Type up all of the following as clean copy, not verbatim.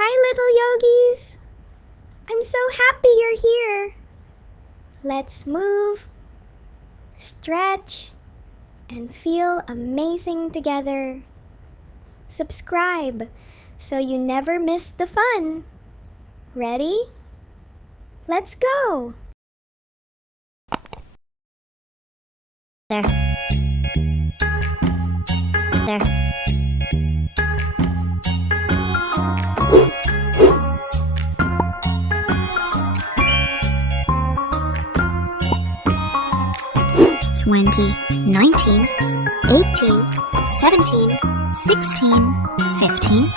Hi, little yogis! I'm so happy you're here. Let's move, stretch, and feel amazing together. Subscribe so you never miss the fun. Ready? Let's go! There. 20, 19, 18, 17, 16, 15,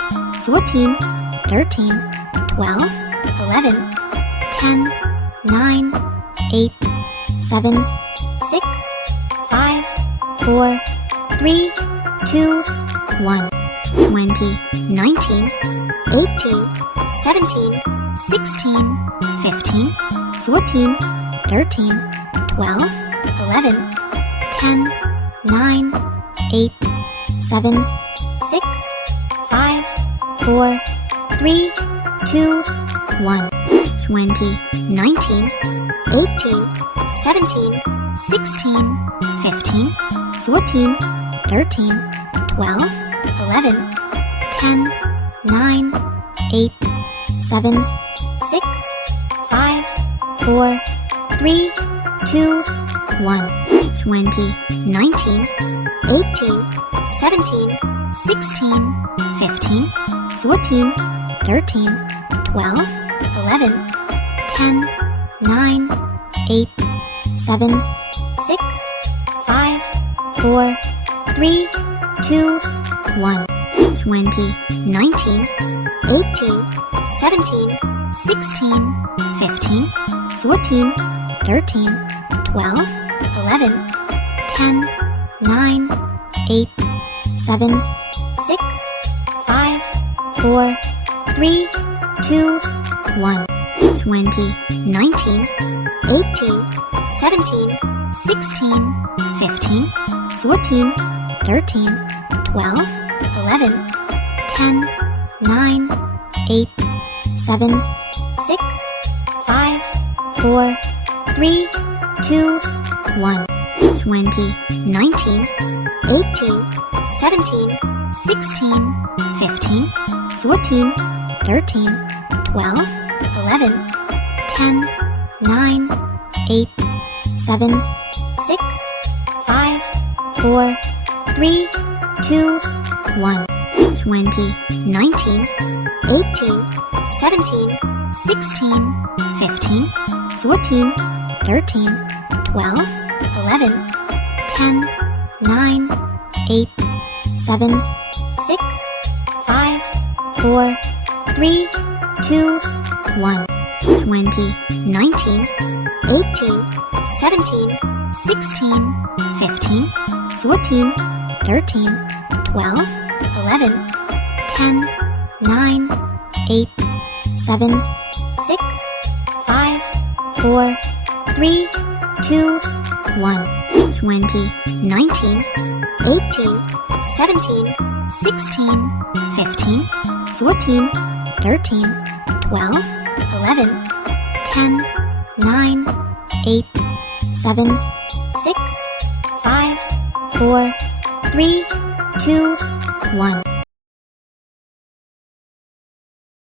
14, 13, 12, 11, 10, 9, 8, 7, 6, 5, 4, 3, 2, 1. 20, 19, 18, 17, 16, 15, 14, 13, 12, 11, 10, 9, 8, 7, 6, 5, 4, 3, 2, 1. 20, 19, 18, 17, 16, 15, 14, 13, 12, 11, 10, 9, 8, 7, 6, 5, 4, 3, 2, 1. 20, 19, 18, 17, 16, 15, 14, 13, 12, 11, 10, 9, 8, 7, 6, 5, 4, 3, 2, 1. 20, 19, 18, 17, 16, 15, 14, 13, 12, 11, 10, 9, 8, 7, 6, 5, 4, 3, 2, 1. 20, 19, 18, 17, 16, 15, 14, 13, 12, 11, 10, 9, 8, 7, 6, 5, 4, 3, 2, 1. 20, 19, 18, 17, 16, 15, 14, 13, 12, 11, 10, 9, 8, 7, 6, 5, 4, 3, 2, 1. 20, 19, 18, 17, 16, 15, 14, 13, 12, 11, 10, 9, 8, 7, 6, 5, 4, 3, 2, 1. 20, 19, 18, 17, 16, 15, 14, 13, 12, 11, 10, 9, 8, 7, 6, 5, 4, 3, 2, 1. 20, 19, 18, 17, 16, 15, 14, 13, 12, 11, 10, 9, 8, 7, 6, 5, 4, 3, 2, 1.